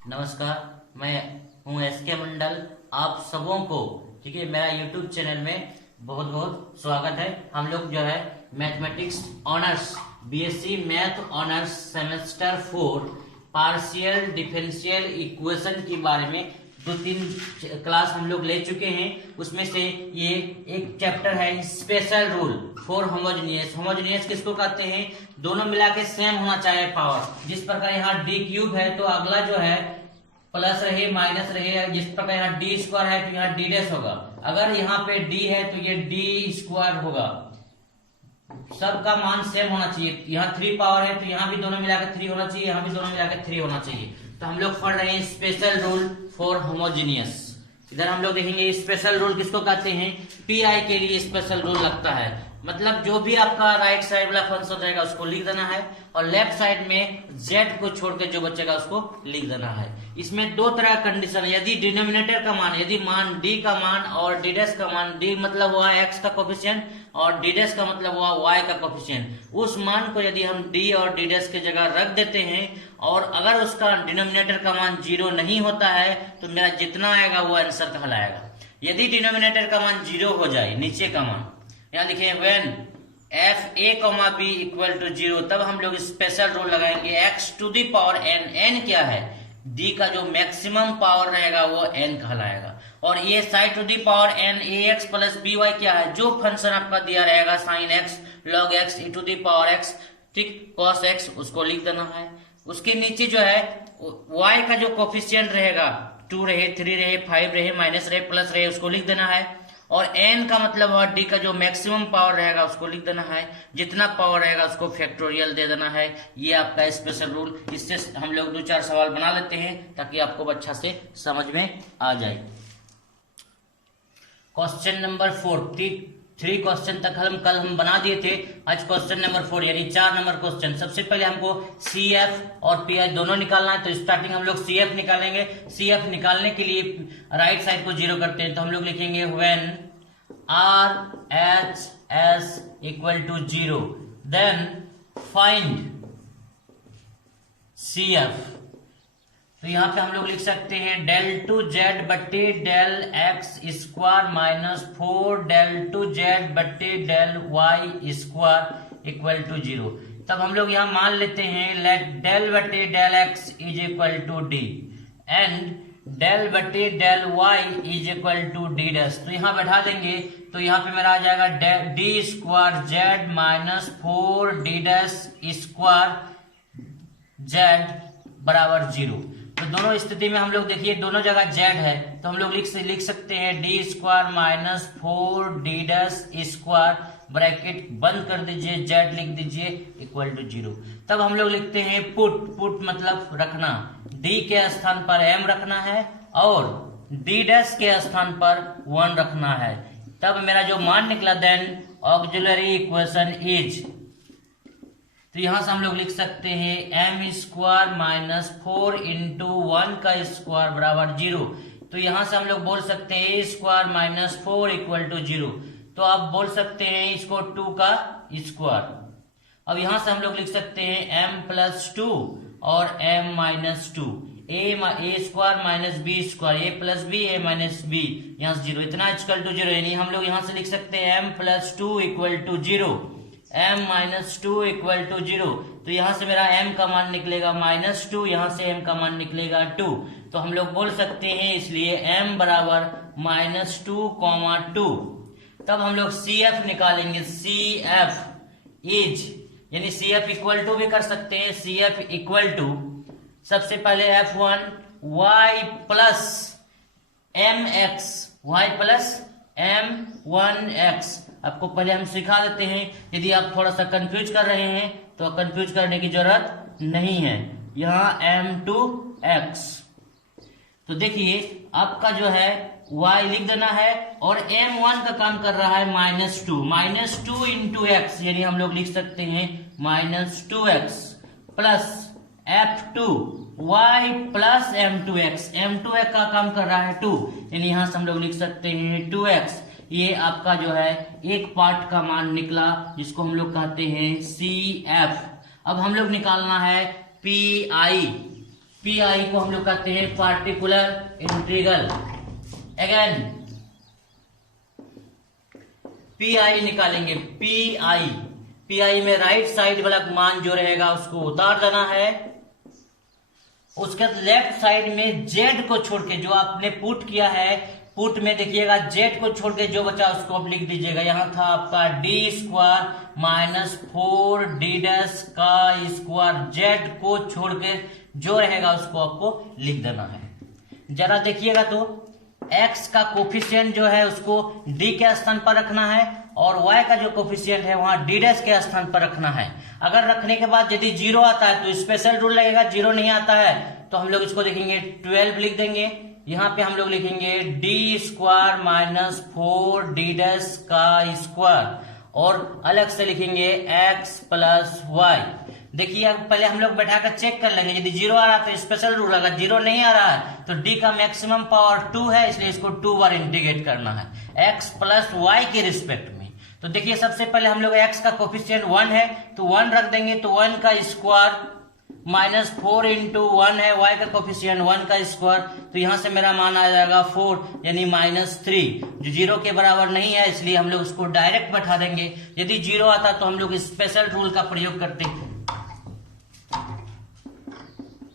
नमस्कार, मैं हूं एसके मंडल। आप सबों को ठीक है मेरा यूट्यूब चैनल में बहुत बहुत स्वागत है। हम लोग जो है mathematics honours BSc math honours semester 4 partial differential equation के बारे में 2-3 क्लास हम लोग ले चुके हैं। उसमें से ये एक चैप्टर है special rule for homogeneous. Homogeneous किसको कहते हैं? दोनों मिला के सेम होना चाहिए पावर। जिस प्रकार यहाँ डी क्यूब है तो अगला जो है प्लस रहे माइनस रहे। जिस प्रकार यहाँ डी स्क्वायर है तो यहाँ डी डैश होगा। अगर यहाँ पे डी है तो ये डी स्क्वायर होगा। सबका मान सेम होना चाहिए। यहाँ 3 पावर है तो यहाँ भी दोनों मिलाकर 3 होना चाहिए, यहाँ भी दोनों मिलाकर 3 होना चाहिए। तो हम लोग पढ़ रहे हैं स्पेशल रूल फॉर होमोजेनियस। इधर हम लोग देखेंगे स्पेशल रूल किसको कहते हैं। पी आई के लिए स्पेशल रूल लगता है। मतलब जो भी आपका राइट साइड वाला फंक्शन रहेगा उसको लिख देना है और लेफ्ट साइड में जेड को छोड़ के जो बचेगा उसको लिख देना है। इसमें 2 तरह का कंडीशन है। यदि डिनोमिनेटर का मान, यदि मान डी का मान और डी डैश का मान, डी मतलब हुआ एक्स का कोफिशिएंट और डी डैश का मतलब हुआ वाई का कोफिशिएंट, उस मान को यदि हम डी और डी डैश की जगह रख देते हैं और अगर उसका डिनोमिनेटर का मान 0 नहीं होता है तो मेरा जितना आएगा वो आंसर कहलाएगा। यदि डिनोमिनेटर का मान 0 हो जाए, नीचे का मान यहाँ लिखे when f A comma B equal to 0, तब हम लोग स्पेशल रूल लगाएंगे x to the power n. N क्या है? डी का जो मैक्सिमम पावर रहेगा वो एन कहलाएगा। और ये side to the power N A x plus B y क्या है? जो फंक्शन आपका दिया रहेगा sine x log x e to the power x, ठीक, कॉस एक्स, उसको लिख देना है। उसके नीचे जो है y का जो कोफिशिएंट रहेगा 2 रहे 3 रहे 5 रहे माइनस रहे प्लस रहे उसको लिख देना है। और n का मतलब है d का जो मैक्सिमम पावर रहेगा उसको लिख देना है। जितना पावर रहेगा उसको फैक्टोरियल दे देना है। ये आपका स्पेशल रूल। इससे हम लोग 2-4 सवाल बना लेते हैं ताकि आपको अच्छा से समझ में आ जाए। क्वेश्चन नंबर 4, 3 क्वेश्चन तक कल हम बना दिए थे। आज क्वेश्चन नंबर 4 यानी 4 नंबर क्वेश्चन। सबसे पहले हमको सी एफ और पी आई दोनों निकालना है। तो स्टार्टिंग हम लोग सी एफ निकालेंगे। सी एफ निकालने के लिए राइट साइड को 0 करते हैं तो हम लोग लिखेंगे when R H S equal to 0 then find C F. तो यहाँ पे हम लोग लिख सकते हैं डेल टू जेड बट्टे del X square minus 4 del two Z बट्टे del Y square equal to 0। तब हम लोग यहाँ मान लेते हैं लेट डेल बट्टे del X is equal to D and del बट्टे del Y is equal to D dash. तो यहाँ बैठा देंगे तो यहाँ पे मेरा आ जाएगा D square Z minus 4 D dash square Z बराबर 0। तो दोनों स्थिति में हम लोग देखिए दोनों जगह जेड है तो हम लोग लिख सकते हैं D square minus 4 D dash square bracket बंद कर दीजिए जेड लिख दीजिए इक्वल टू 0। तब हम लोग लिखते हैं पुट मतलब रखना। डी के स्थान पर m रखना है और डी डैश के स्थान पर 1 रखना है। तब मेरा जो मान निकला देन ऑक्सिलरी इक्वेशन इज, तो यहां से हम लोग लिख सकते हैं एम स्क्वायर माइनस 4 इंटू 1 का स्क्वायर बराबर 0। तो यहां से हम लोग बोल सकते हैं ए स्क्वायर माइनस 4 इक्वल टू 0। तो आप बोल सकते हैं इसको 2 का स्क्वायर। अब यहां से हम लोग लिख सकते हैं m प्लस 2 और m माइनस 2, ए स्क्वायर माइनस बी स्क्वायर, ए प्लस बी ए माइनस बी, यहाँ से 0, इतना इक्वल टू 0। यानी हम लोग यहाँ से लिख सकते हैं m plus 2 equal to 0, m minus 2 equal to 0। तो यहां से मेरा m का मान निकलेगा माइनस 2, यहां से m का मान निकलेगा 2। तो हम लोग बोल सकते हैं इसलिए m बराबर माइनस 2,2। तब हम लोग सी एफ निकालेंगे। सी एफ इज यानी सी एफ इक्वल टू भी कर सकते हैं। सी एफ इक्वल टू सबसे पहले f1 y plus m x, y plus m1x। आपको पहले हम सिखा देते हैं, यदि आप थोड़ा सा कंफ्यूज कर रहे हैं तो कंफ्यूज करने की जरूरत नहीं है। यहाँ m2x, तो देखिए आपका जो है y लिख देना है और m1 का काम कर रहा है माइनस 2 इंटू एक्स, यानी हम लोग लिख सकते हैं minus 2x plus f2 y plus m2x। m2x का काम कर रहा है 2, यानी यहां से हम लोग लिख सकते हैं 2x। ये आपका जो है एक पार्ट का मान निकला जिसको हम लोग कहते हैं सी एफ। अब हम लोग निकालना है पी आई। पी आई को हम लोग कहते हैं particular integral. Again P I निकालेंगे, पी आई में राइट साइड वाला मान जो रहेगा उसको उतार देना है। उसके बाद लेफ्ट साइड में जेड को छोड़ के, जो आपने पुट किया है, पुट में देखिएगा जेड को छोड़ के जो बचा उसको आप लिख दीजिएगा। यहां था आपका D square minus 4 D dash का स्क्वायर, जेड को छोड़ के जो रहेगा उसको आपको लिख देना है। जरा देखिएगा तो x का कोफिशिएंट जो है उसको d के स्थान पर रखना है और y का जो कोफिशिएंट है वहां d डैश के स्थान पर रखना है। अगर रखने के बाद यदि 0 आता है तो स्पेशल रूल लगेगा, 0 नहीं आता है तो हम लोग इसको देखेंगे 12 लिख देंगे। यहां पे हम लोग लिखेंगे D square minus 4 D dash का स्क्वायर और अलग से लिखेंगे x प्लस वाई। देखिए पहले हम लोग बैठाकर चेक कर लेंगे, यदि 0 आ रहा है तो स्पेशल रूल, अगर 0 नहीं आ रहा है तो d का मैक्सिमम पावर 2 है, इसलिए इसको 2 बार इंटीग्रेट करना है x प्लस वाई के रिस्पेक्ट में। तो देखिए सबसे पहले हम लोग x का कोफिशिएंट 1 है तो 1 रख देंगे, तो 1 का स्क्वायर माइनस 4 इंटू 1 है, y का कोफिशिएंट 1 का स्क्वायर, तो यहां से मेरा मान आ जाएगा 4 यानी -3, जो 0 के बराबर नहीं है, इसलिए हम लोग उसको डायरेक्ट बैठा देंगे। यदि 0 आता तो हम लोग स्पेशल रूल का प्रयोग करते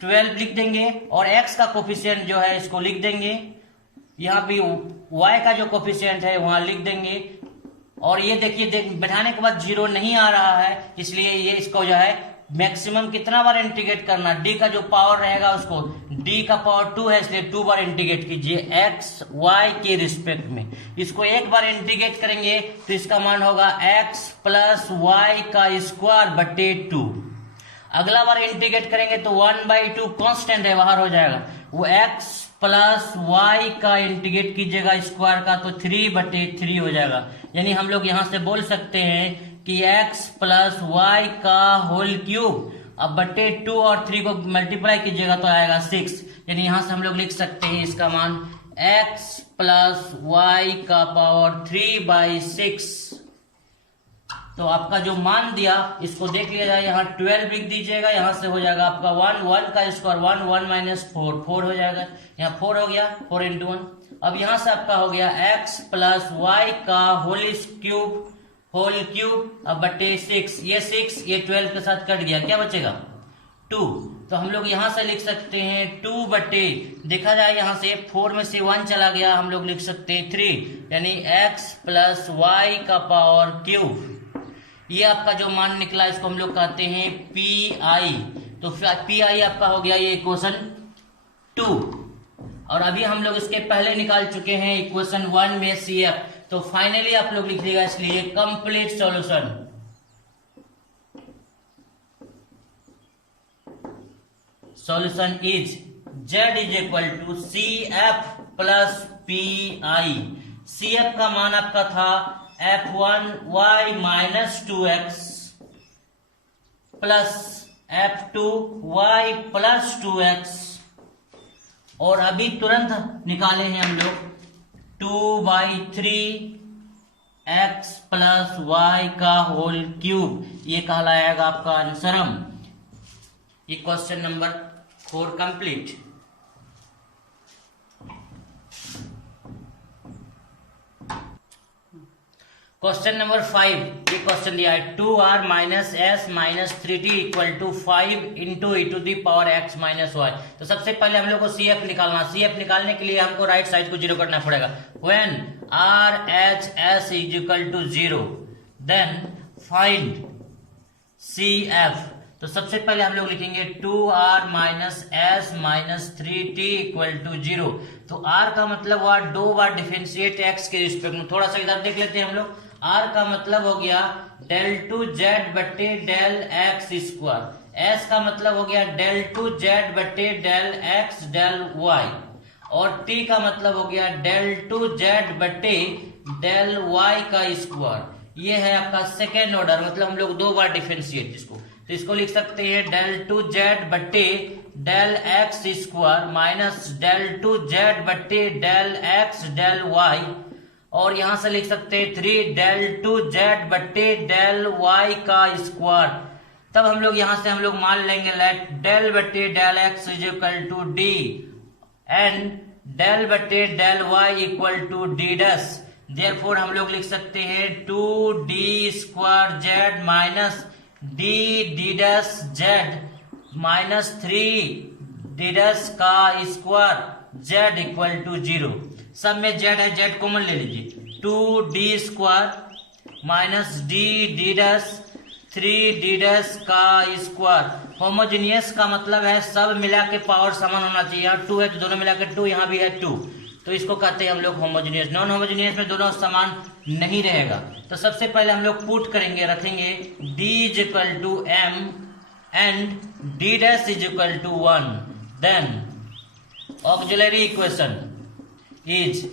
12 लिख देंगे और x का कोफिशिएंट जो है इसको लिख देंगे। यहाँ पे y का जो कोफिशिएंट है वहां लिख देंगे। और ये देखिए बैठाने के बाद 0 नहीं आ रहा है, इसलिए ये इसको जो है मैक्सिमम कितना बार इंटीग्रेट करना, d का जो पावर रहेगा उसको, d का पावर 2 है इसलिए 2 बार इंटीग्रेट कीजिए x y के रिस्पेक्ट में। इसको एक बार इंटीग्रेट करेंगे तो इसका मान होगा x प्लस वाई का स्क्वायर बटे 2। अगला बार इंटीग्रेट करेंगे तो 1/2 कांस्टेंट है, बाहर हो जाएगा, वो x प्लस वाई का इंटीग्रेट कीजिएगा स्क्वायर का तो 3/3 हो जाएगा। यानी हम लोग यहां से बोल सकते हैं कि x प्लस वाई का होल क्यूब, अब बटे 2 और 3 को मल्टीप्लाई कीजिएगा तो आएगा 6। यानी यहां से हम लोग लिख सकते हैं इसका मान x प्लस वाई का पावर 3/6। तो आपका जो मान दिया इसको देख लिया जाए, यहाँ 12 लिख दीजिएगा, यहाँ से हो जाएगा आपका 1 का स्क्वायर 1 माइनस 4 हो जाएगा, यहाँ 4 हो गया, 4 इंटू 1। अब यहाँ से आपका हो गया x प्लस वाई का होल क्यूब अब बटे 6, ये 6 ये 12 के साथ कट गया, क्या बचेगा 2। तो हम लोग यहाँ से लिख सकते हैं 2 बटे, देखा जाए यहाँ से 4 में से 1 चला गया, हम लोग लिख सकते हैं 3, यानी x प्लस वाई का पावर क्यूब। ये आपका जो मान निकला इसको हम लोग कहते हैं पी आई। तो पी आई आपका हो गया ये इक्वेशन 2। और अभी हम लोग इसके पहले निकाल चुके हैं इक्वेशन 1 में सी एफ। तो फाइनली आप लोग लिखिएगा इसलिए complete solution. Solution is z is equal to C F plus P I. C F का मान आपका था f1y minus 2x plus f2y plus 2x, और अभी तुरंत निकाले हैं हम लोग 2/3 x प्लस y का होल क्यूब, ये कहलाएगा आपका आंसरम। ये question number 4 complete. Question number 5, ये क्वेश्चन दिया है 2r minus S minus 3t equal to 5 into e to the power x minus y. तो सबसे पहले हम लोग को सी एफ निकालना। सी एफ निकालने के लिए हमको राइट साइड को 0 करना पड़ेगा। When R H S is equal to 0 then find C F. तो सबसे पहले हम लोग लिखेंगे 2r minus S minus 3t equal to 0। तो r का मतलब हुआ 2 बार डिफरेंशिएट x के रिस्पेक्ट में। थोड़ा सा इधर देख लेते हैं हम लोग। r का मतलब हो गया डेल टू जेड बट्टे डेल एक्स स्क्वायर। s का मतलब हो गया डेल टू जेड बट्टे डेल एक्स डेल वाई, और t का मतलब हो गया डेल टू जेड बट्टे डेल वाई का स्क्वायर। ये है आपका सेकेंड ऑर्डर, मतलब हम लोग 2 बार डिफरेंशिएट इसको। तो इसको लिख सकते हैं डेल टू जेड बट्टे del X square minus del two Z बट्टे डेल एक्स डेल वाई, और यहां से लिख सकते हैं 3 डेल टू जेड बट्टे डेल वाई का स्क्वायर। तब हम लोग यहां से हम लोग मान लेंगे लेट डेल बटे del X is equal to D and del बटे del Y equal to D dash. Therefore हम लोग लिख सकते हैं 2d square Z minus D डस जेड माइनस 3d डस का स्क्वायर जेड इक्वल टू 0। सब में जेड है, जेड कॉमन ले लीजिए। 2d स्क्वायर माइनस डी डस 3d डस का स्क्वायर। होमोजेनियस का मतलब है सब मिला के पावर समान होना चाहिए। यहाँ 2 है तो दोनों मिला के 2, यहाँ भी है 2, तो इसको कहते हैं हम लोग होमोजेनियस। नॉन होमोजेनियस में दोनों समान नहीं रहेगा। तो सबसे पहले हम लोग पुट करेंगे, रखेंगे d is equal to m and d dash is equal to 1। Then auxiliary equation is,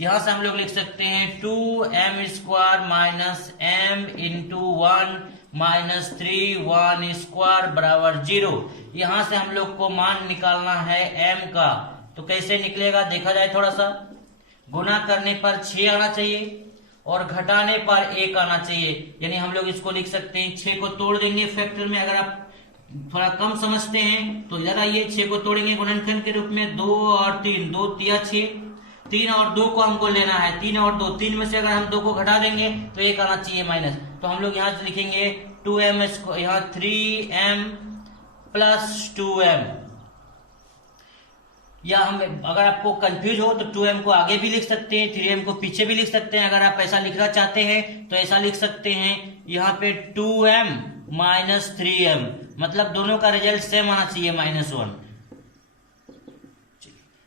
यहां से हम लोग लिख सकते हैं 2m square minus m into 1 minus 3 square बराबर 0। यहां से हम लोग को मान निकालना है m का, तो कैसे निकलेगा देखा जाए थोड़ा सा। गुना करने पर 6 आना चाहिए और घटाने पर 1 आना चाहिए। यानी हम लोग इसको लिख सकते हैं, 6 को तोड़ देंगे फैक्टर में। अगर आप थोड़ा कम समझते हैं तो इधर आइए, 6 को तोड़ेंगे गुणनखंड के रूप में 2 और 3, 2 तिया 6, 3 और 2 को हमको लेना है, 3 और 2, 3 में से अगर हम 2 को घटा देंगे तो 1 आना चाहिए माइनस। तो हम लोग यहाँ से लिखेंगे 2m, यहाँ 3m प्लस 2m। या हम अगर आपको कंफ्यूज हो तो 2m को आगे भी लिख सकते हैं, 3m को पीछे भी लिख सकते हैं। अगर आप ऐसा लिखना चाहते हैं तो ऐसा लिख सकते हैं, यहाँ पे 2m माइनस 3m, मतलब दोनों का रिजल्ट सेम आना चाहिए -1।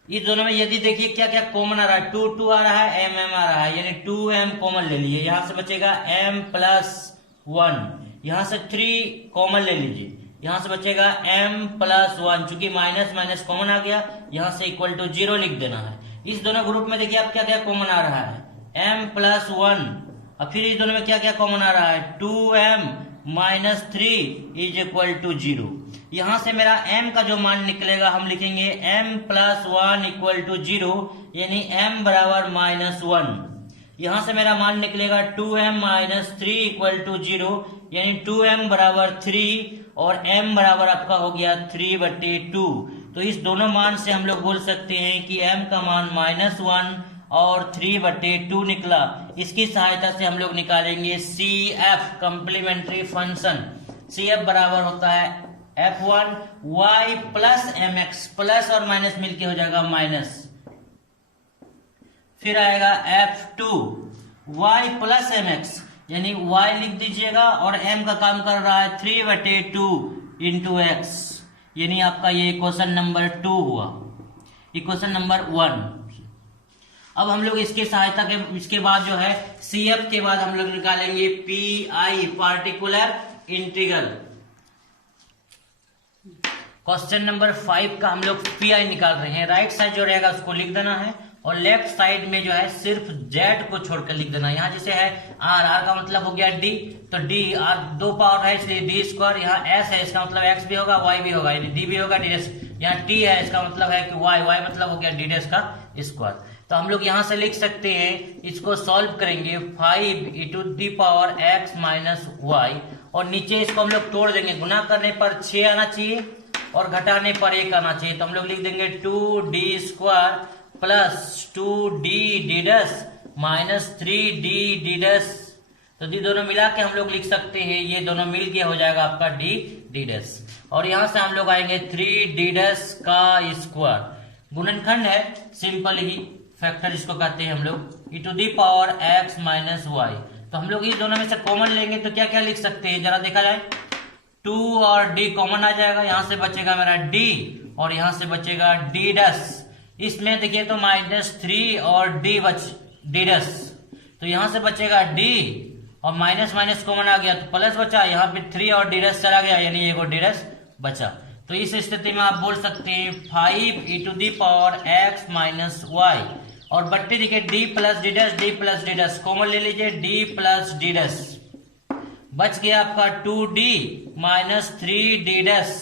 इस दोनों में यदि देखिए क्या क्या कॉमन आ रहा है, 2 2 आ रहा है, m आ रहा है, यानी 2m कॉमन ले लीजिए। यहां से बचेगा m प्लस 1, यहां से 3 कॉमन ले लीजिए, यहां से बचेगा m प्लस 1। चूंकि माइनस माइनस कॉमन आ गया, यहां से इक्वल टू 0 लिख देना है। इस दोनों ग्रुप में देखिए आप क्या क्या कॉमन आ रहा है, m प्लस 1, और फिर इस दोनों में क्या क्या कॉमन आ रहा है, 2m minus 3 is equal to 0। यहां से मेरा m का जो मान निकलेगा हम लिखेंगे m प्लस 1 इक्वल टू 0, यानी m बराबर -1। यहां से मेरा मान निकलेगा 2m माइनस 3 इक्वल टू 0, यानी 2m बराबर 3 और m बराबर आपका हो गया 3/2। तो इस दोनों मान से हम लोग बोल सकते हैं कि m का मान -1 और 3/2 निकला। इसकी सहायता से हम लोग निकालेंगे CF कॉम्प्लीमेंट्री फंक्शन। CF बराबर होता है F1 y plus mx, plus और माइनस मिलके हो जाएगा माइनस, फिर आएगा F2 y प्लस mx, यानी y लिख दीजिएगा और m का काम कर रहा है 3/2 इंटू x, यानी आपका ये इक्वेशन नंबर 2 हुआ, इक्वेशन नंबर 1। अब हम लोग इसके सहायता के इसके बाद जो है CF के बाद हम लोग निकालेंगे PI particular integral. Question number 5 का हम लोग PI निकाल रहे हैं। राइट साइड जो रहेगा उसको लिख देना है और लेफ्ट साइड में जो है सिर्फ Z को छोड़कर लिख देना है। यहाँ जैसे है R का मतलब हो गया D, तो D R 2 पावर है इसलिए D स्क्वायर। यहाँ S है इसका मतलब X भी होगा Y भी होगा, यानी D भी होगा D। यहाँ T है इसका मतलब है कि Y मतलब हो गया D का स्क्वायर। तो हम लोग यहाँ से लिख सकते हैं, इसको सॉल्व करेंगे 5 e x माइनस y, और नीचे इसको हम लोग तोड़ देंगे। गुना करने पर 6 आना चाहिए और घटाने पर 1 आना चाहिए। तो हम लोग लिख देंगे 2d square plus 2d d dash minus 3d d dash. तो ये दोनों मिला के हम लोग लिख सकते हैं, ये दोनों मिल के हो जाएगा आपका d डीडस। और यहां से हम लोग आएंगे 3 डीडस का स्क्वायर। गुणनखंड है, सिंपल ही फैक्टर इसको कहते हैं हम लोग, e x y। तो हम लोग ये दोनों में से कॉमन लेंगे तो क्या क्या लिख सकते हैं जरा देखा जाए। 2 और d कॉमन आ जाएगा, यहां से बचेगा मेरा d और यहां से बचेगा d डस। इसमें देखिए तो -3 और d डस, तो यहां से बचेगा d और माइनस माइनस कॉमन आ गया तो प्लस बचा। यहाँ पे 3 और d डस चला गया, यानी एगो d डस बचा। तो इस स्थिति में आप बोल सकते हैं 5 e x y, और बट्टे देखिए d प्लस डी डस कॉमन ले लीजिए, d प्लस डी डस बच गया आपका 2d माइनस 3d डस।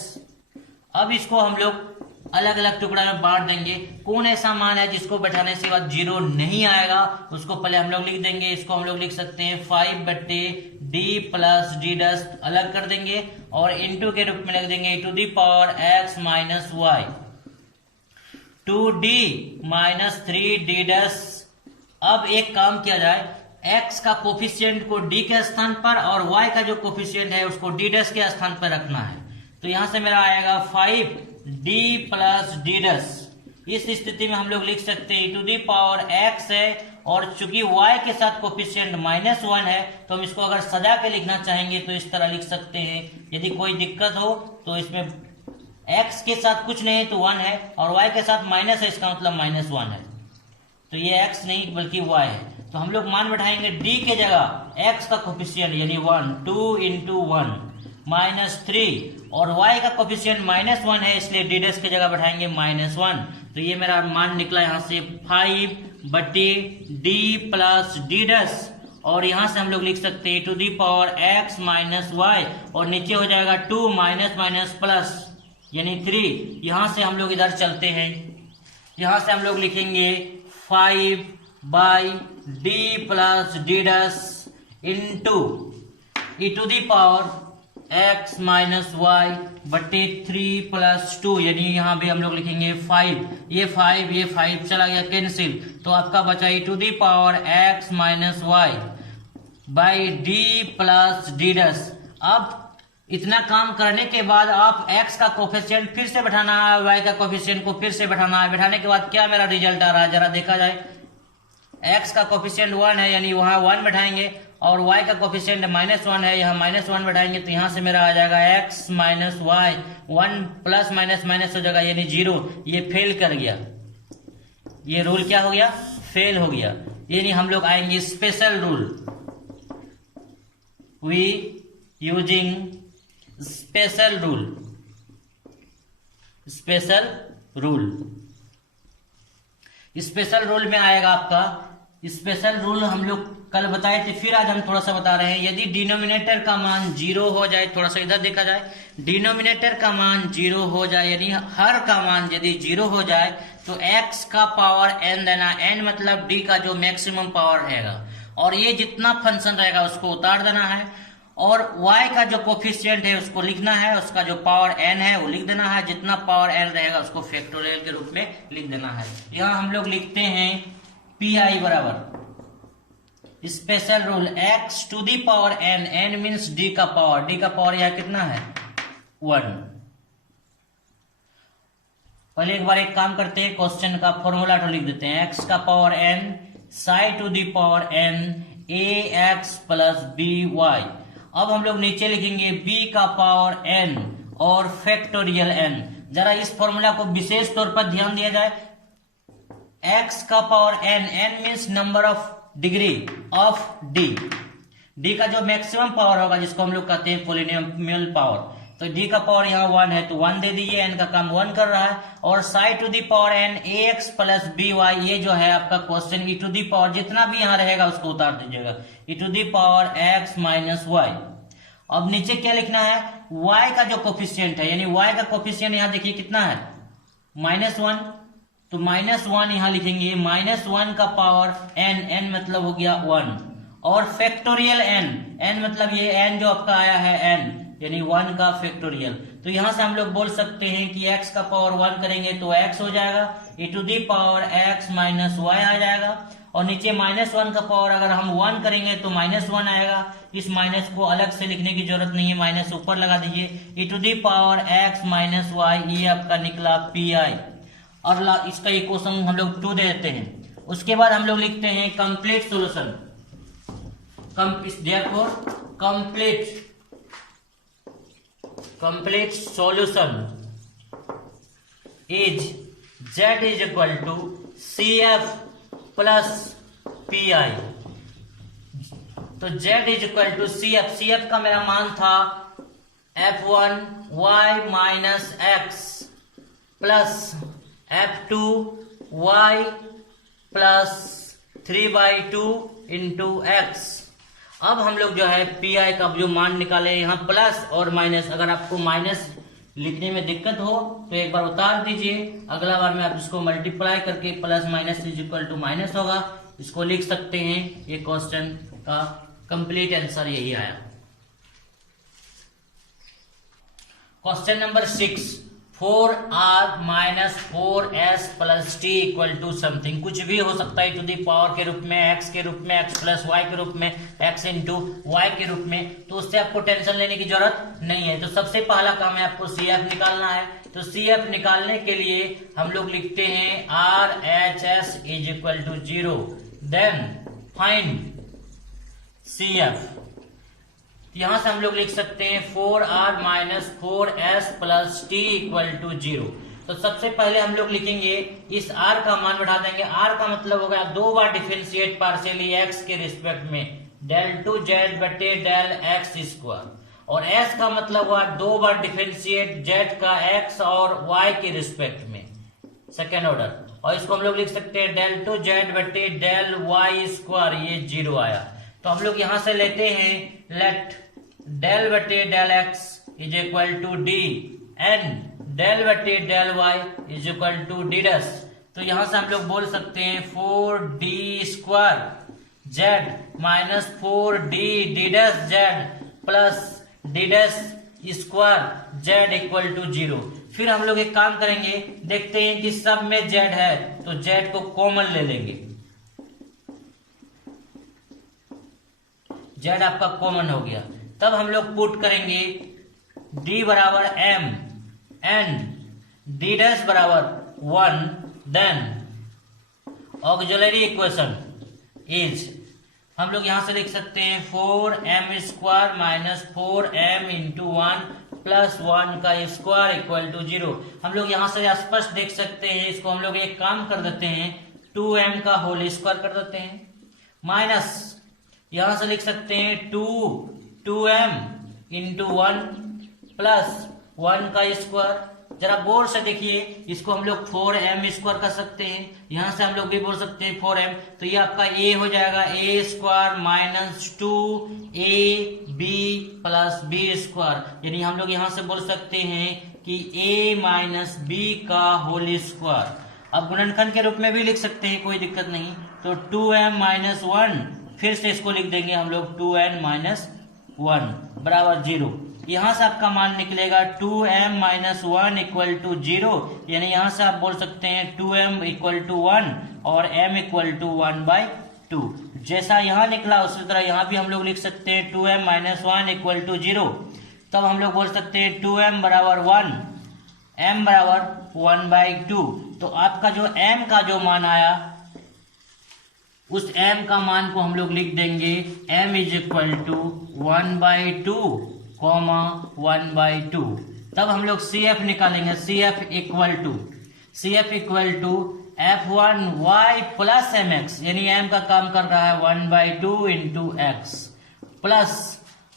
अब इसको हम लोग अलग अलग टुकड़ा में बांट देंगे। कौन ऐसा मान है जिसको बैठाने से बाद 0 नहीं आएगा, उसको पहले हम लोग लिख देंगे। इसको हम लोग लिख सकते हैं 5/d प्लस d डस्ट अलग कर देंगे और इनटू के रूप में लिख देंगे e⁻x minus y 2d minus 3d dust. अब एक काम किया जाए, x का कोफिशिएंट को d के स्थान पर और y का जो कोफिशिएंट है उसको d डस्ट के स्थान पर रखना है। तो यहां से मेरा आएगा 5d प्लस d डस्ट। इस स्थिति में हम लोग लिख सकते हैं e⁻x है और चूंकि y के साथ कोफिशिएंट -1 है तो हम इसको अगर सजा के लिखना चाहेंगे तो इस तरह लिख सकते हैं। यदि कोई दिक्कत हो तो इसमें x के साथ कुछ नहीं तो 1 है और y के साथ माइनस है, इसका मतलब -1 है, तो ये x नहीं बल्कि y है। तो हम लोग मान बैठाएंगे d के जगह x का कोफिशिएंट यानी 1 2 × 1 -3 और y का कोफिशिएंट -1 है इसलिए d डैश की जगह बैठाएंगे -1। तो ये मेरा मान निकला यहाँ से 5/d प्लस d डैश और यहाँ से हम लोग लिख सकते हैं e⁻x माइनस y और नीचे हो जाएगा 2 माइनस माइनस प्लस यानी 3। यहाँ से हम लोग इधर चलते हैं, यहाँ से हम लोग लिखेंगे 5/d plus d dash into e⁻x minus y बटे 3 प्लस 2 यानी यहाँ भी हम लोग लिखेंगे 5। ये 5 चला गया कैंसिल, तो आपका बचा e⁻x minus y by d plus d dash. अब इतना काम करने के बाद आप x का कोफिशिएंट फिर से बैठाना है, y का कोफिशिएंट को फिर से बैठाना है। बैठाने के बाद क्या मेरा रिजल्ट आ रहा है जरा देखा जाए। x का कोफिशिएंट 1 है यानी वहां 1 बैठाएंगे और y का कोफिशिएंट -1 है, यहाँ -1 बैठाएंगे तो यहाँ से मेरा आ जाएगा x minus y 1 plus minus minus हो जाएगा यानी 0। ये फेल कर गया, ये रूल क्या हो गया, फेल हो गया। यानी हम लोग आएंगे special rule, we using special rule. Special rule में आएगा आपका स्पेशल रूल हम लोग कल बताए थे, फिर आज हम थोड़ा सा बता रहे हैं। यदि डिनोमिनेटर का मान 0 हो जाए, थोड़ा सा इधर देखा जाए, डिनोमिनेटर का मान 0 हो जाए यानी हर का मान यदि 0 हो जाए तो x का पावर n देना, n मतलब d का जो मैक्सिमम पावर रहेगा और ये जितना फंक्शन रहेगा उसको उतार देना है और y का जो कोफिशिएंट है उसको लिखना है, उसका जो पावर n है वो लिख देना है, जितना पावर n रहेगा उसको फैक्टोरियल के रूप में लिख देना है। यहाँ हम लोग लिखते हैं pi बराबर special rule x to the power n, n means d का पावर यहाँ कितना है 1। पहले एक बार एक काम करते हैं, क्वेश्चन का फॉर्मूला तो लिख देते हैं। x का power n psi to the power n ax plus by। अब हम लोग नीचे लिखेंगे b का पावर n और फैक्टोरियल n। जरा इस फॉर्मूला को विशेष तौर पर ध्यान दिया जाए। x का power n, n means number of degree of d का जो मैक्सिमम पावर होगा जिसको हम लोग कहते हैं पोलिनोमियल पावर, तो d का पावर यहाँ 1 है तो 1 दे दीजिए, n का काम 1 कर रहा है और psi to the power n ax plus by, ये जो है आपका question e to the power जितना भी यहाँ रहेगा उसको उतार दीजिएगा e to the power x minus y। अब नीचे क्या लिखना है, y का जो कोफिशिएंट है यानी y का कोफिशिएंट यहाँ देखिए कितना है -1, तो -1 यहाँ लिखेंगे, -1 का पावर n, n मतलब हो गया 1 और फैक्टोरियल n, n मतलब ये n जो आपका आया है n यानी 1 का फैक्टोरियल। तो यहां से हम लोग बोल सकते हैं कि x का पावर 1 करेंगे तो x हो जाएगा, e to the power x minus y आ जाएगा और नीचे -1 का पावर अगर हम 1 करेंगे तो -1 आएगा। इस माइनस को अलग से लिखने की जरूरत नहीं है, माइनस ऊपर लगा दीजिए, e to the power x minus y, ये आपका निकला pi और इसका इक्वेशन हम लोग 2 दे देते हैं। उसके बाद हम लोग लिखते हैं complete solution. Complete solution is z is equal to cf plus pi। तो z is equal to cf का मेरा मान था f1 y minus x plus f2 y plus 3/2 into x। अब हम लोग जो है पी आई का जो मान निकाले यहाँ प्लस और माइनस, अगर आपको माइनस लिखने में दिक्कत हो तो एक बार उतार दीजिए, अगला बार में आप इसको मल्टीप्लाई करके plus minus is equal to minus होगा, इसको लिख सकते हैं। ये क्वेश्चन का कंप्लीट आंसर यही आया। Question number 6, 4r minus 4s plus T equal to something. कुछ भी हो सकता है टू दी पावर के रूप में, x के रूप में, x प्लस वाई के रूप में, x इंटू वाई के रूप में, तो उससे आपको टेंशन लेने की जरूरत नहीं है। तो सबसे पहला काम है आपको CF निकालना है। तो CF निकालने के लिए हम लोग लिखते हैं RHS is equal to 0, then find CF। यहां से हम लोग लिख सकते हैं 4r minus 4s plus T equal to 0। तो सबसे पहले हम लोग लिखेंगे, इस r का मान बढ़ा देंगे। r का मतलब होगा 2 बार डिफरेंशिएट पार्शियली x के रिस्पेक्ट में, डेल टू जेड बटे डेल एक्स स्क्वायर, और s का मतलब हुआ 2 बार डिफरेंशिएट z का x और y के रिस्पेक्ट में, सेकेंड ऑर्डर। और इसको हम लोग लिख सकते हैं डेल टू जेड बटे डेल वाई स्क्वायर, ये 0 आया। तो हम लोग यहां से लेते हैं लेट डेल बटे del X is equal to D and del बटे del Y is equal to D dash. तो यहां से हम लोग बोल सकते हैं 4d square Z minus 4d D dash Z plus D dash square Z equal to 0। फिर हम लोग एक काम करेंगे, देखते हैं कि सब में जेड है तो जेड को कॉमन ले लेंगे, जेड आपका कॉमन हो गया। तब हम लोग पुट करेंगे d बराबर m एंड d डैश बराबर 1, देन ऑक्सिलरी इक्वेशन इज, हम लोग यहां से लिख सकते हैं 4m square minus 4m into 1 plus 1 का स्क्वायर इक्वल टू 0। हम लोग यहां से स्पष्ट देख सकते हैं, इसको हम लोग एक काम कर देते हैं, 2m का होल स्क्वायर कर देते हैं, माइनस यहां से लिख सकते हैं 2m इंटू 1 प्लस 1 का स्क्वायर। जरा गौर से देखिए, इसको हम लोग 4m स्क्वायर कर सकते हैं, यहां से हम लोग भी बोल सकते हैं 4m। तो ये आपका a हो जाएगा a square minus 2ab plus b square, यानी हम लोग यहां से बोल सकते हैं कि a माइनस b का होल स्क्वायर। अब गुणनखंड के रूप में भी लिख सकते हैं, कोई दिक्कत नहीं। तो 2m माइनस 1, फिर से इसको लिख देंगे हम लोग 2n माइनस 1 बराबर 0। यहां से आपका मान निकलेगा 2m माइनस 1 इक्वल टू 0, यानी यहां से आप बोल सकते हैं 2m इक्वल टू 1 और m इक्वल टू 1/2। जैसा यहां निकला उसी तरह यहां भी हम लोग लिख सकते हैं 2m माइनस 1 इक्वल टू 0। तब हम लोग बोल सकते हैं 2m बराबर 1, m बराबर 1/2। तो आपका जो m का जो मान आया, उस m का मान को हम लोग लिख देंगे m इज इक्वल टू 1/2, 1/2। तब हम लोग CF निकालेंगे, CF equal to f1y plus mx, यानी m का काम कर रहा है 1/2 इंटू x प्लस,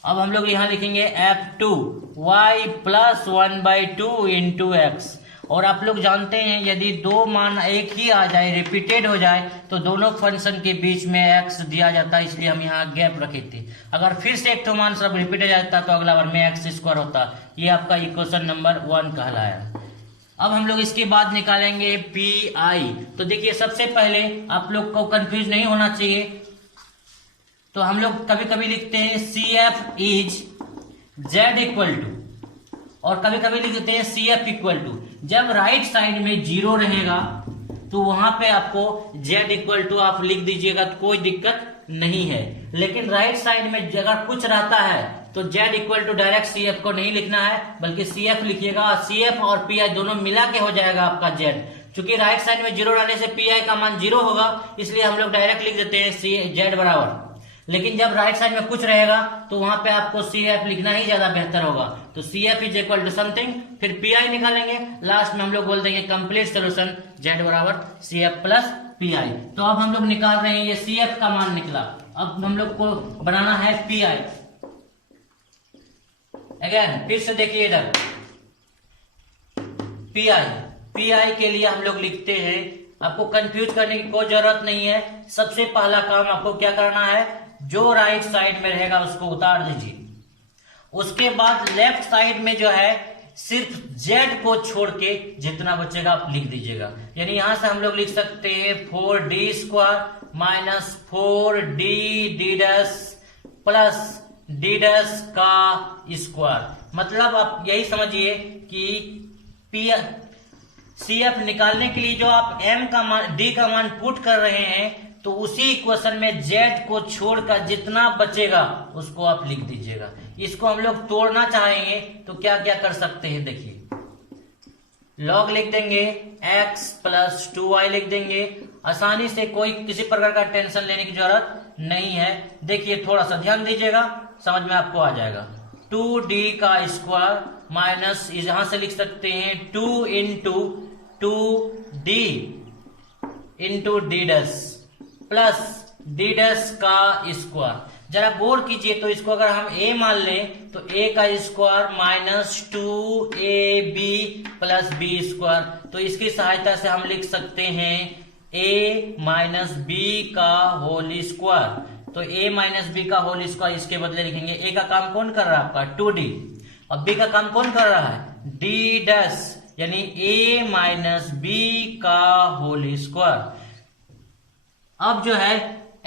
अब हम लोग यहां लिखेंगे f2y प्लस 1/2 इंटू x। और आप लोग जानते हैं यदि दो मान एक ही आ जाए, रिपीटेड हो जाए, तो दोनों फंक्शन के बीच में x दिया जाता है, इसलिए हम यहाँ गैप रखे थे। अगर फिर से एक तो मान सब रिपीट हो जाता तो अगला बार में x स्क्वायर होता। ये आपका इक्वेशन नंबर 1 कहलाया। अब हम लोग इसके बाद निकालेंगे PI। तो देखिए सबसे पहले आप लोग को कंफ्यूज नहीं होना चाहिए, तो हम लोग कभी कभी लिखते हैं CF is Z equal to, और कभी कभी लिखते हैं CF इक्वल टू। जब राइट साइड में 0 रहेगा तो वहां पे आपको Z इक्वल टू आप लिख दीजिएगा, तो कोई दिक्कत नहीं है। लेकिन राइट साइड में अगर कुछ रहता है तो Z equal to direct CF को नहीं लिखना है, बल्कि CF लिखिएगा। CF और PI दोनों मिला के हो जाएगा आपका Z। चूंकि राइट साइड में 0 रहने से PI का मान 0 होगा, इसलिए हम लोग डायरेक्ट लिख देते हैं Z बराबर। लेकिन जब राइट साइड में कुछ रहेगा तो वहां पे आपको CF लिखना ही ज्यादा बेहतर होगा। तो CF is equal to something, फिर PI निकालेंगे, लास्ट में हम लोग बोल देंगे कंप्लीट सोल्यूशन Z बराबर CF प्लस PI। तो अब हम लोग निकाल रहे हैं, ये CF का मान निकला, अब हम लोग को बनाना है PI। अगेन फिर से देखिए इधर PI के लिए हम लोग लिखते हैं, आपको कंफ्यूज करने की कोई जरूरत नहीं है। सबसे पहला काम आपको क्या करना है, जो राइट साइड में रहेगा उसको उतार दीजिए। उसके बाद लेफ्ट साइड में जो है सिर्फ z को छोड़ के जितना बचेगा आप लिख दीजिएगा। यानी यहां से हम लोग लिख सकते हैं 4d² minus 4d plus d का स्क्वायर। मतलब आप यही समझिए कि CF निकालने के लिए जो आप m का मान d का मान पुट कर रहे हैं तो उसी इक्वेशन में z को छोड़कर जितना बचेगा उसको आप लिख दीजिएगा। इसको हम लोग तोड़ना चाहेंगे तो क्या क्या कर सकते हैं, देखिए लॉग लिख देंगे x प्लस 2y लिख देंगे। आसानी से, कोई किसी प्रकार का टेंशन लेने की जरूरत नहीं है। देखिए थोड़ा सा ध्यान दीजिएगा, समझ में आपको आ जाएगा। 2d का स्क्वायर माइनस यहां से लिख सकते हैं 2 into 2d into d plus d का स्क्वायर। जरा गौर कीजिए तो इसको अगर हम a मान लें तो a का square minus 2ab plus b square. तो इसकी सहायता से हम लिख सकते हैं a माइनस b का होल स्क्वायर। तो a माइनस b का होल स्क्वायर इसके बदले लिखेंगे। a का काम कौन कर रहा है आपका 2d, और b का काम कौन कर रहा है d यानी a माइनस b का होल स्क्वायर। अब जो है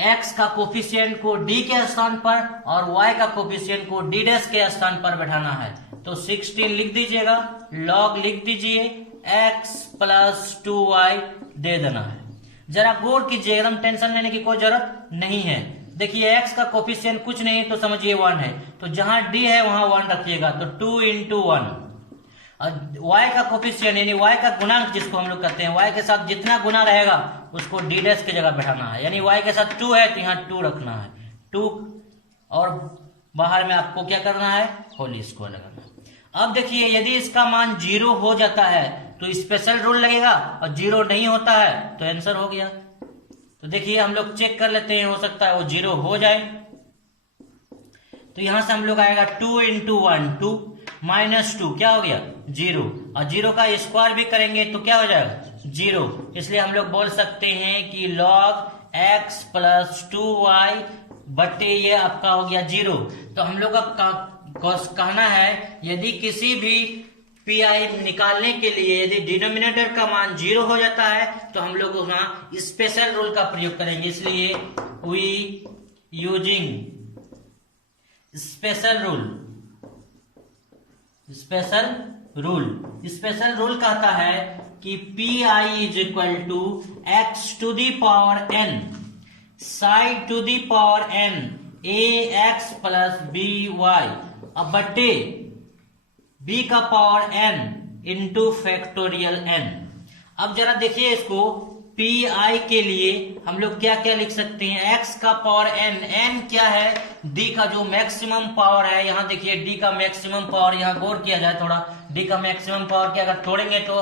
x का कोफिशिएंट को d के स्थान पर और y का कोफिशिएंट को d के स्थान पर बैठाना है। तो 16 लिख दीजिएगा, log लिख दीजिए, x प्लस 2y दे देना है। जरा गौर कीजिए, एकदम टेंशन लेने की कोई जरूरत नहीं है। देखिए x का कोफिशिएंट कुछ नहीं तो समझिए 1 है, तो जहां d है वहां 1 रखिएगा, तो 2 इंटू 1। y का कोफिशिएंट यानी y का गुणांक जिसको हम लोग कहते हैं, y के साथ जितना गुना रहेगा उसको d की जगह बैठाना है। यानी y के साथ 2 है तो यहाँ 2 रखना है, 2, और बाहर में आपको क्या करना है होल स्क्वायर लगाना है। अब देखिए यदि इसका मान 0 हो जाता है तो स्पेशल रूल लगेगा, और 0 नहीं होता है तो आंसर हो गया। तो देखिए हम लोग चेक कर लेते हैं, हो सकता है वो 0 हो जाए। तो यहां से हम लोग आएगा 2 इंटू 1 2 माइनस 2 क्या हो गया 0, और 0 का स्क्वायर भी करेंगे तो क्या हो जाएगा 0। इसलिए हम लोग बोल सकते हैं कि log x प्लस 2y बटे ये आपका हो गया 0। तो हम लोग का कहना है यदि किसी भी पीआई निकालने के लिए यदि डिनोमिनेटर का मान 0 हो जाता है तो हम लोग वहां स्पेशल रूल का प्रयोग करेंगे। इसलिए वी यूजिंग स्पेशल रूल कहता है कि P I is equal to X to the power N side to the power N A x plus B Y अब बटे बी का power N into factorial N. अब जरा देखिए इसको पी आई के लिए हम लोग क्या क्या लिख सकते हैं, x का पावर n, n क्या है d का जो मैक्सिमम पावर है। यहाँ देखिए d का मैक्सिमम पावर, यहाँ गौर किया जाए थोड़ा, d का मैक्सिमम पावर के अगर तोड़ेंगे तो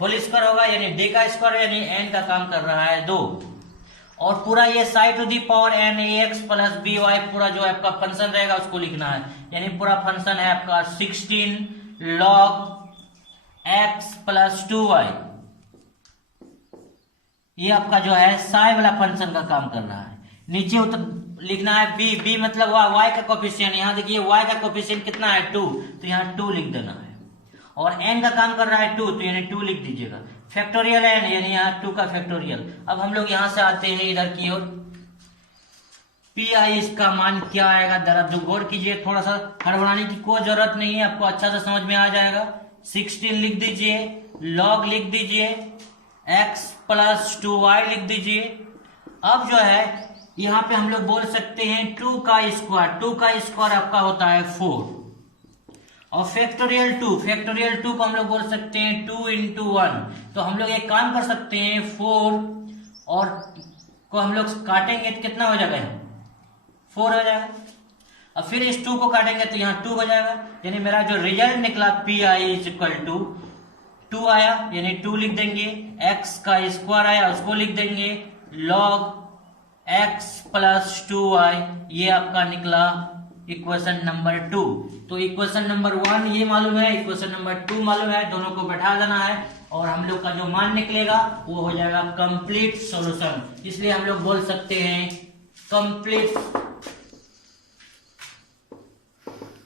होल स्क्वायर होगा, यानी d का स्क्वायर यानी n का काम कर रहा है 2, और पूरा ये side to the power n ax plus B Y पूरा जो आपका फंक्शन रहेगा उसको लिखना है। यानी पूरा फंक्शन है आपका 16 log x प्लस 2y, ये आपका जो है साई वाला फंक्शन का काम कर रहा है। नीचे उतर लिखना है b, b मतलब y का कोफिशिएंट, यहाँ देखिए y का कोफिशिएंट कितना है 2, तो यहाँ 2 लिख देना है, और n का काम कर रहा है 2 तो यानी 2 लिख दीजिएगा। फैक्टोरियल n यानी यहाँ 2 का फैक्टोरियल। अब हम लोग यहाँ से आते हैं इधर की ओर, पी आई इसका मान क्या आएगा जरा जो गौर कीजिए, थोड़ा सा हड़बड़ाने की कोई जरूरत नहीं है, आपको अच्छा से समझ में आ जाएगा। 16 लिख दीजिए, log लिख दीजिए, x प्लस 2y लिख दीजिए। अब जो है यहाँ पे हम लोग बोल सकते हैं 2 का स्क्वायर, 2 का स्क्वायर आपका होता है 4, और फैक्टोरियल 2 को हम लोग बोल सकते हैं 2 इंटू 1। तो हम लोग एक काम कर सकते हैं 4 और को हम लोग काटेंगे तो कितना हो जाएगा 4 हो जाएगा, और फिर इस 2 को काटेंगे तो यहाँ 2 हो जाएगा। यानी मेरा जो रिजल्ट निकला P I is equal to 2 आया, यानी 2 लिख देंगे, x का स्क्वायर आया उसको लिख देंगे, log x प्लस 2y, ये आपका निकला इक्वेशन नंबर 2। तो इक्वेशन नंबर 1 ये मालूम है, इक्वेशन नंबर 2 मालूम है, दोनों को बैठा देना है और हम लोग का जो मान निकलेगा वो हो जाएगा कंप्लीट सॉल्यूशन। इसलिए हम लोग बोल सकते हैं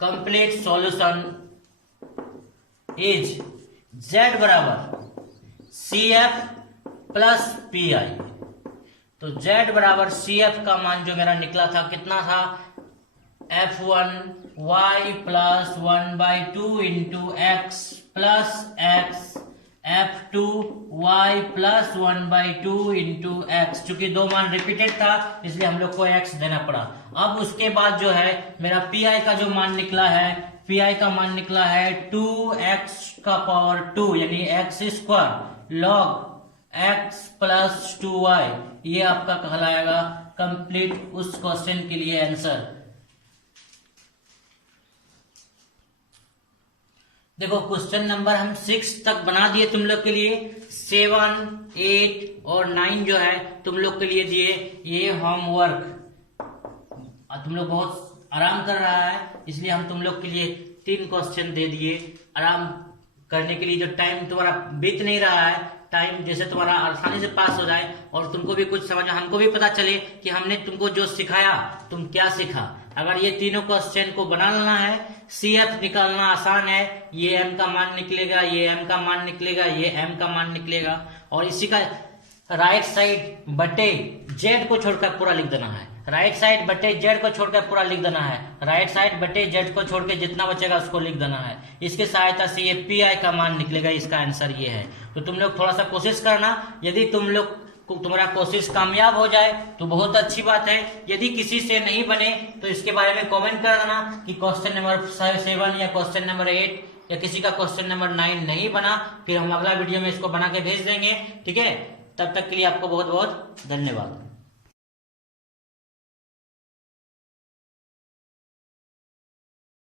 कंप्लीट सॉल्यूशन इज z बराबर CF प्लस PI। तो z बराबर CF का मान जो मेरा निकला था कितना था, F1y plus 1/2 into x plus x, F2y plus 1/2 into x. चूंकि दो मान रिपीटेड था इसलिए हम लोग को x देना पड़ा। अब उसके बाद जो है मेरा PI का जो मान निकला है, PI का मान निकला है 2x का पावर 2 यानी x square log x plus 2y। ये आपका कहलाएगा कंप्लीट उस क्वेश्चन के लिए आंसर। देखो क्वेश्चन नंबर हम 6 तक बना दिए तुम लोग के लिए। 7, 8 और 9 जो है तुम लोग के लिए दिए ये होमवर्क। तुम लोग बहुत आराम कर रहा है इसलिए हम तुम लोग के लिए 3 क्वेश्चन दे दिए। आराम करने के लिए जो टाइम तुम्हारा बीत नहीं रहा है, टाइम जैसे तुम्हारा आसानी से पास हो जाए और तुमको भी कुछ समझ, हमको भी पता चले कि हमने तुमको जो सिखाया तुम क्या सीखा। अगर ये तीनों क्वेश्चन को बना लेना है, CF निकालना आसान है। ये m का मान निकलेगा, ये m का मान निकलेगा, ये m का मान निकलेगा और इसी का राइट साइड बटे z को छोड़कर पूरा लिख देना है। राइट साइड बटे z को छोड़कर पूरा लिख देना है। राइट साइड बटे z को छोड़ के जितना बचेगा उसको लिख देना है। इसकी सहायता से ये PI का मान निकलेगा। इसका आंसर ये है। तो तुम लोग थोड़ा सा कोशिश करना। यदि तुम लोग तुम्हारा कोशिश कामयाब हो जाए तो बहुत अच्छी बात है। यदि किसी से नहीं बने तो इसके बारे में कमेंट कर देना कि क्वेश्चन नंबर 7 या क्वेश्चन नंबर 8 या किसी का क्वेश्चन नंबर 9 नहीं बना, फिर हम अगला वीडियो में इसको बना के भेज देंगे। ठीक है, तब तक के लिए आपको बहुत बहुत धन्यवाद।